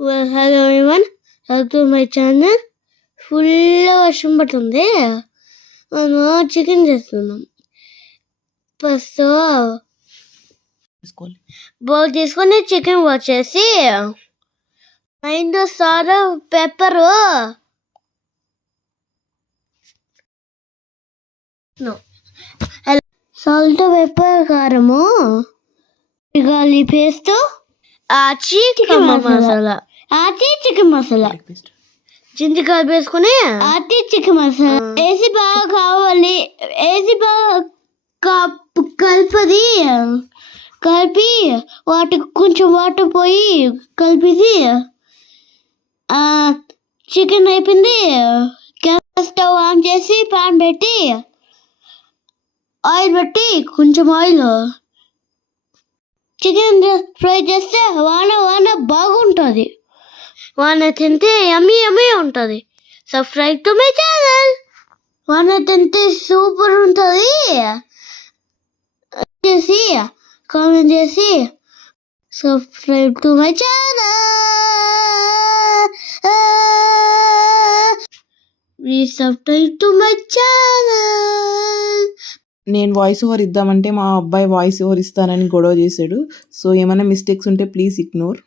Hello everyone, welcome to my channel. Full వర్షం పడుతుంది. మనం చికెన్ చేస్తున్నాం. ఫస్ట్ బౌల్ తీసుకొని చికెన్ వాష్ చేసి సాల్ట్ పెప్పర్ కారము గాలి paste chicken masala chicken masala చింతకాయ వేసుకుని చికెన్ మసాలా వేసి బాగా కావాలి కలిపి వాటికి కొంచెం వాటర్ పోయి కలిపేసి చికెన్ అయిపోయింది. గ్యాస్ స్టవ్ ఆన్ చేసి ప్యాన్ పెట్టి ఆయిల్ పెట్టి కొంచెం ఆయిల్ చికెన్ ఫ్రై చేస్తే వాన బాగుంటుంది. వాన తింటే యమ్మీ ఉంటుంది. Subscribe to my channel. వాన తింటే సూపర్ ఉంటుంది. చేసి కామెంట్ చేసి subscribe to my channel. Please subscribe to my channel. నేను వాయిస్ ఓవర్ ఇద్దామంటే మా అబ్బాయి వాయిస్ ఓవర్ ఇస్తానని గొడవ చేశాడు. సో ఏమైనా మిస్టేక్స్ ఉంటే ప్లీజ్ ఇగ్నోర్.